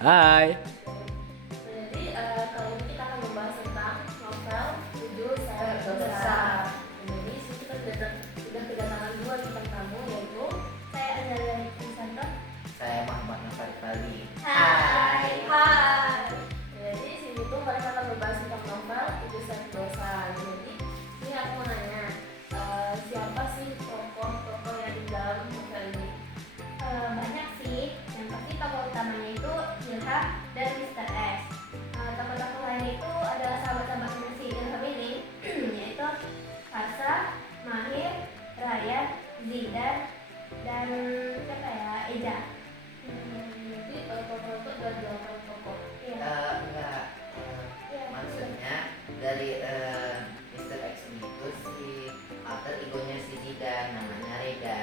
Hai. Jadi kali ini kita akan membahas tentang novel judul Saya Berdosa. Jadi sini kita sudah kedatangan dua bintang tamu, yaitu Saya Azalia Krisanto. Saya Muhammad Nafar Fali. Hai. Jadi sini tuh mereka akan membahas tentang novel judul Saya Berdosa. Jadi ini aku mau nanya, siapa sih tokoh-tokoh yang di dalam novel ini? Banyak sih. Yang pasti tokoh utamanya itu Ilham dan Mr. S. Tokoh-tokoh lainnya itu adalah sahabat-sahabat si Ilham ini, yaitu Farsa, Mahir, Ryan, Zidan, dan siapa ya? Eja. Jadi tokoh itu ada 8 tokoh. Iya. Enggak, Iya. maksudnya dari Mr. X itu si alter egonya si Zidan, namanya Reda.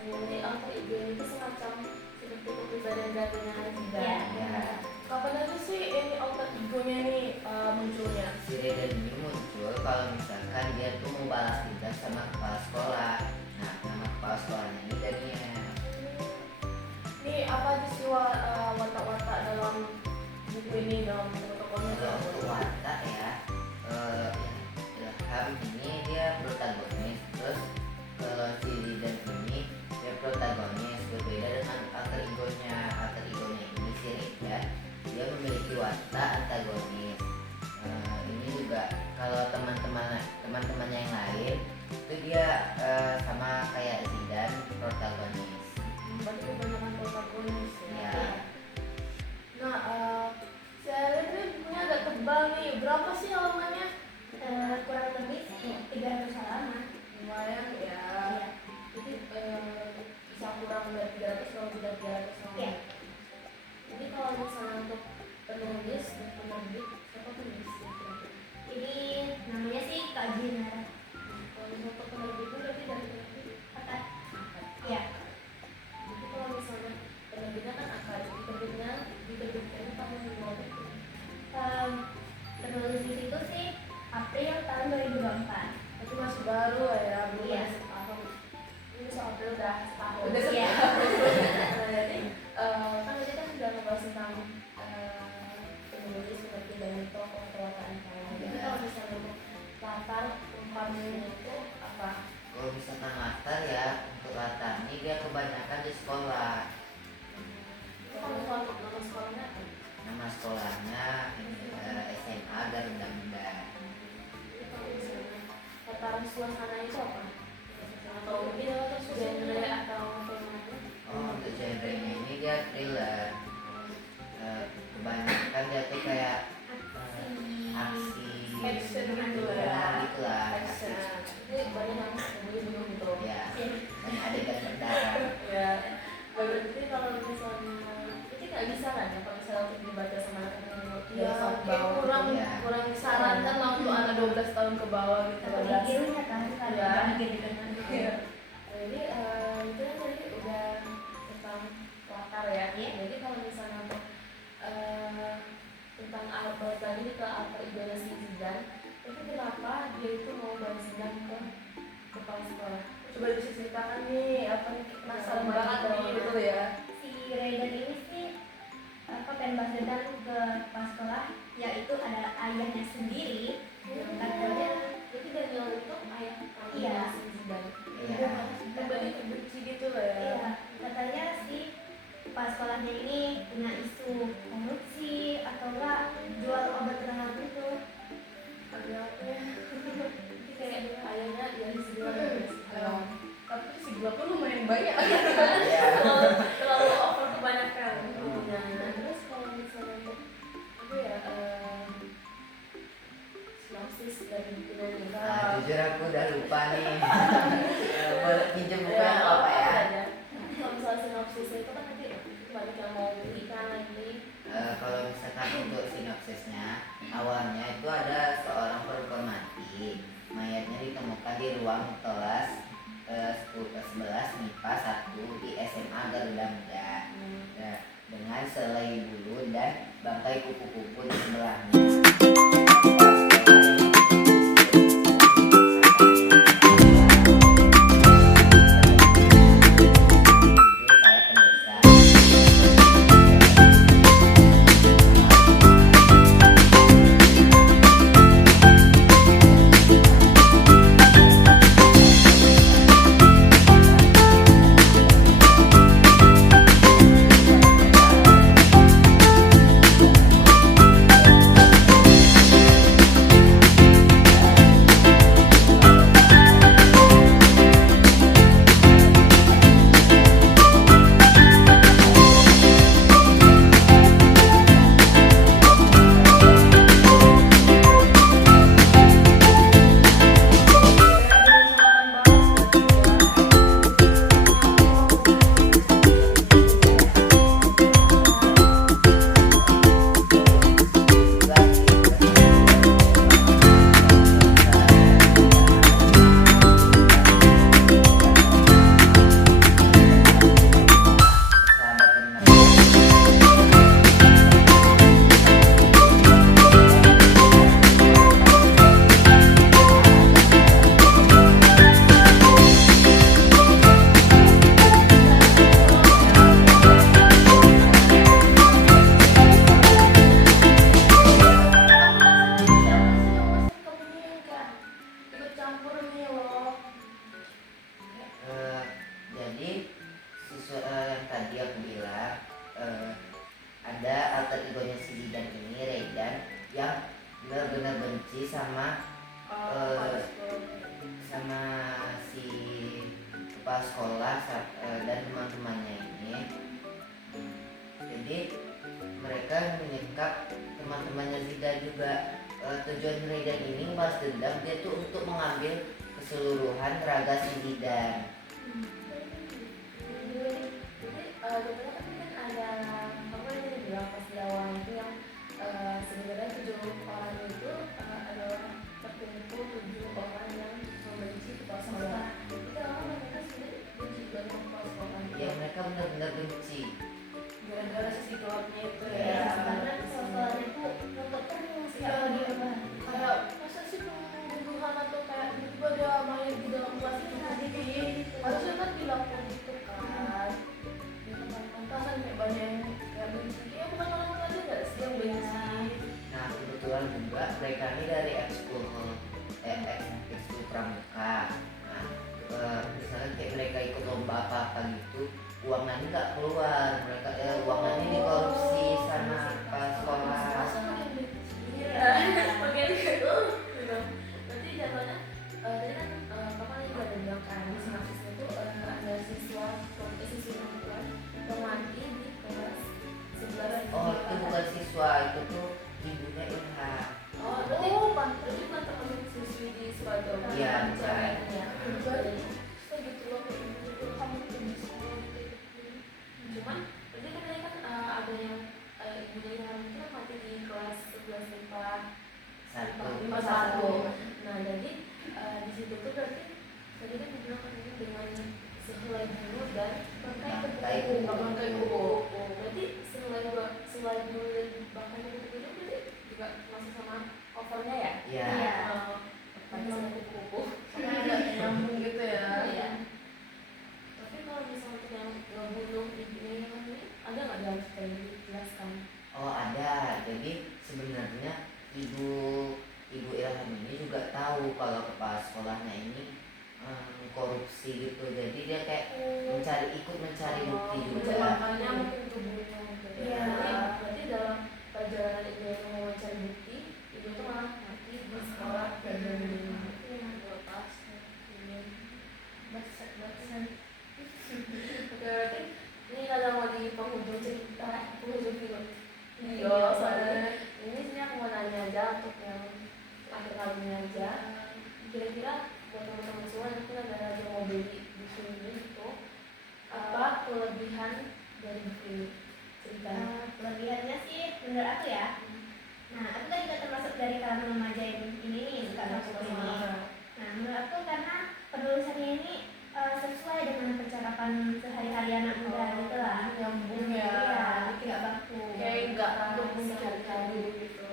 Jadi alter ego itu semacam seperti kepribadian darinya Zidan. Iya. Ya, Kapan aja sih ini alter egonya nih munculnya? si Reda ini muncul kalau misalkan dia tuh mau balas dendam sama kepala sekolah. Nah, nama kepala sekolahnya ini Daniel. Ini apa aja sih watak-watak dalam buku ini, dalam tokoh-tokohnya? Kalau untuk watak ya, Ilham ini dia protagonis, terus kalau si Zidan ini dia protagonis, berbeda dengan alter egonya. Alter egonya ini si Reda, dia memiliki watak antagonis. Ini juga kalau teman-teman yang lain itu dia sama kayak Zidan, protagonis. Berarti kebanyakan protagonis ya. Ya. Nah, saya lihat ini bukunya agak tebal nih. Berapa sih halamannya? Kurang lebih sih 300 halaman. Lumayan ya. Iya. Jadi bisa kurang dari 300 kalau tidak 300 halaman. Iya. Jadi kalau misalnya untuk penulis dan penerbit, siapa penulisnya? Jadi namanya sih Kak Jinara. Kalau misalnya untuk penerbit itu berarti dari penerbit Akad. akad. Iya. Jadi kalau misalnya penerbitnya kan akad, diterbitkannya tahun berapa? Penulis di situ sih April tahun 2024. Itu masih baru ya, belum Iya. ada setahun. Ini soal April udah setahun. Iya. Nah, jadi kan tadi kan sudah membahas tentang penulis, penerbit dan tokoh kewartaan kalian. Jadi kalau misalnya untuk latar tempatnya itu apa? Kalau misalkan latar ya, untuk latar ini dia kebanyakan di sekolah. Itu kalau soal nama sekolahnya apa? Nama sekolahnya SMA Garuda Muda. Jadi kalau misalnya latar suasana itu apa? Atau mungkin atau genre atau temanya? Oh, untuk genre-nya ini dia thriller. Kebanyakan dia tuh kayak aksi, Action gitu ya. gitu lah. Action. Jadi banyak yang bunuh-bunuh gitu. Ya, banyak adegan berdarah. Ya, berarti kalau misalnya itu nggak bisa kan ya kalau misalnya untuk dibaca sama anak umur Iya, tahun ke bawah kurang ya. kurang disarankan lah untuk anak 12 tahun ke bawah gitu. Tapi 12. hidungnya kan Iya. kan gitu kan. Iya. Jadi itu kan tadi udah tentang latar ya. Iya. Jadi kalau misalnya untuk tentang balik lagi nih ke alter egonya si Zidan, itu kenapa dia itu mau balas dendam ke kepala sekolah? Coba diceritakan nih, apa nih penasaran banget nih gitu ya. Si Raiden ini sih pengen balas dendam ke kepala sekolah, yaitu ada ayahnya sendiri. Katanya Jadi Daniel itu ayah kamu Iya. si Zidan. Iya. Kembali kebenci gitu lah ya. iya, katanya si kepala sekolahnya ini punya isu korupsi atau enggak jual obat terlarang itu. Ada apa ya? Jadi kayak ayahnya yang si Zidan. Tapi si gelap pun lumayan banyak. Iya. Terlalu over kebanyakan. Nah, terus kalau misalnya untuk apa ya? Sinopsis dari bukunya nih. Nah, jujur aku udah lupa nih. Boleh pinjam bukunya apa ya? Kalau misalnya sinopsisnya itu kan nanti banyak yang mau beli kan lagi. Kalau misalkan untuk sinopsisnya, awalnya itu ada seorang perempuan mati. Mayatnya ditemukan di ruang kelas 11 MIPA 1 di SMA Garuda Muda. Ya, dengan selai bulu dan bangkai kupu-kupu di sebelahnya. Saya pendosa. kepala sekolah dan teman-temannya ini. Jadi mereka menyekap teman-temannya Zidan juga. Tujuan Zidan ini balas dendam dia tuh untuk mengambil keseluruhan raga si Zidan. Beberapa kan ada apa yang dibilang pas di awal itu yang sebenarnya 7 orang itu adalah terkumpul 7 orang yang membenci kepala sekolah. Itu orang mereka sebenarnya benci banget sama kepala sekolah. Ya mereka benar-benar benci. Gara-gara sisi gelapnya itu Ya, ya. karena sekolahnya tuh nuntut terus kalau dia mah. Kayak masa sih pembunuhan atau kayak tiba-tiba ada mayat di dalam kelas itu harusnya kan dilapor gitu kan. Pantasan kayak banyak yang kayak benci. Ya bukan orang aja nggak sih yang benci. Nah kebetulan juga mereka ini dari ekskul pramuka. Nah misalnya kayak mereka ikut lomba apa-apa gitu, uangnya ini nggak keluar, mereka uangnya ini dikorupsi sama kepala sekolah. Masa makin benci. Makin gitu. Nanti jatuhnya tadi kan papa juga ada bilang kan di sinopsisnya tuh ada siswa perempuan yang mati di kelas 11. Oh itu bukan siswa, itu tuh ibunya Ilham. Oh, berarti bukan teman siswi di Surabaya. Iya, ceweknya. Berarti saya gitu loh kayak gitu kamu tuh di sekolah gitu. Cuman berarti kan tadi kan ada yang ibunya Ilham itu kan mati di kelas 11 IPA 51. Nah, jadi di situ tuh berarti tadi kan dibilang kan ini dengan sehelai bulu dan bangkai kupu-kupu. Berarti sehelai bulu dan bangkai kupu-kupu itu berarti juga masih sama covernya ya? Iya. Sama kupu-kupu. Karena agak nyambung gitu ya. Iya. Tapi kalau misalnya untuk yang ngebunuh ibunya yang ini ada nggak dalam cerita ini dijelaskan? Oh ada, jadi sebenarnya ibu Ilham ini juga tahu kalau kepala sekolahnya ini korupsi gitu, jadi dia kayak ikut mencari bukti juga. Makanya mungkin tubuhnya mungkin. Iya. Berarti dalam perjalanan ibu yang mau mencari bukti, ibu tuh malah mati di sekolah dan lepas. Oke, berarti ini kalau mau di penghujung cerita, penghujung film. Iya, soalnya ini sih aku mau nanya aja untuk yang akhir kali ini aja. Kira-kira buat teman-teman semua nanti ada yang mau beli buku ini gitu, apa kelebihan dari buku ini ceritanya? Kelebihannya sih menurut aku ya. Nah, aku kan juga termasuk dari kalangan remaja ini nih, suka buku ini. Nah, menurut aku karena penulisannya ini sesuai dengan percakapan sehari-hari anak muda gitu lah. Nyambung ya. Iya, tidak baku. Kayak nggak nyambung sehari-hari gitu.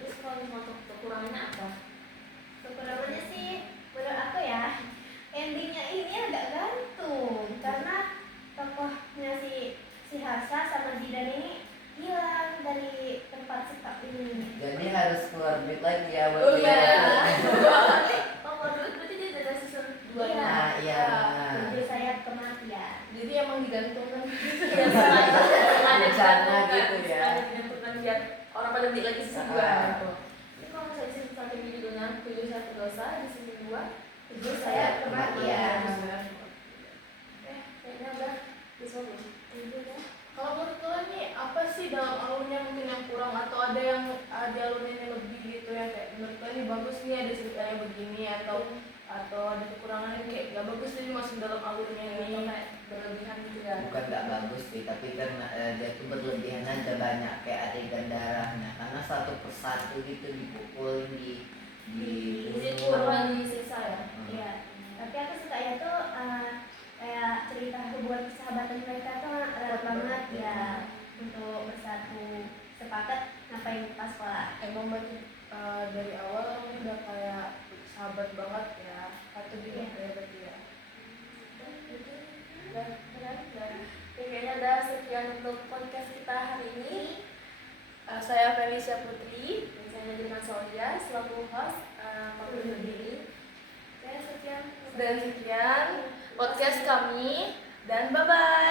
Terus kalau misalnya untuk kekurangannya apa? Kekurangannya sih menurut aku ya, endingnya ini agak gantung karena tokohnya si Harsa sama Zidan ini hilang dari tempat sekap ini. Jadi harus keluar duit lagi ya buat Oh dia. iya. Oh, kalau dulu berarti dia ada season 2 Iya. Nah iya. Jadi saya kematian. Jadi emang digantungkan Rencana gitu ya. digantungkan biar orang pada beli lagi season 2 gitu. Ini kalau misalnya season 1 ini judulnya 71 dosa, di season 2 Jadi saya kematian. Kayaknya udah bagus. Kalau menurut kalian nih apa sih dalam alurnya mungkin yang kurang atau ada alurnya yang lebih gitu ya, kayak menurut kalian ini bagus nih ada ceritanya begini atau ada kekurangannya kayak gak bagus nih masuk dalam alurnya ini atau kayak berlebihan gitu ya? Bukan nggak bagus sih, tapi kan dia tuh berlebihan aja banyak kayak adegan darahnya karena satu persatu gitu dipukulin Korban disiksa ya? Iya. Tapi aku suka ya tuh kayak cerita hubungan persahabatan mereka tuh erat banget ya untuk bersatu sepakat ngapain pas sekolah. Emang berarti dari awal orang udah kayak sahabat banget ya, atau juga kayak berarti ya? Kayaknya udah sekian untuk podcast kita hari ini. Saya Felicia Putri, dan saya Najma Solia selaku host pamit undur diri. Sekian podcast kami dan bye bye.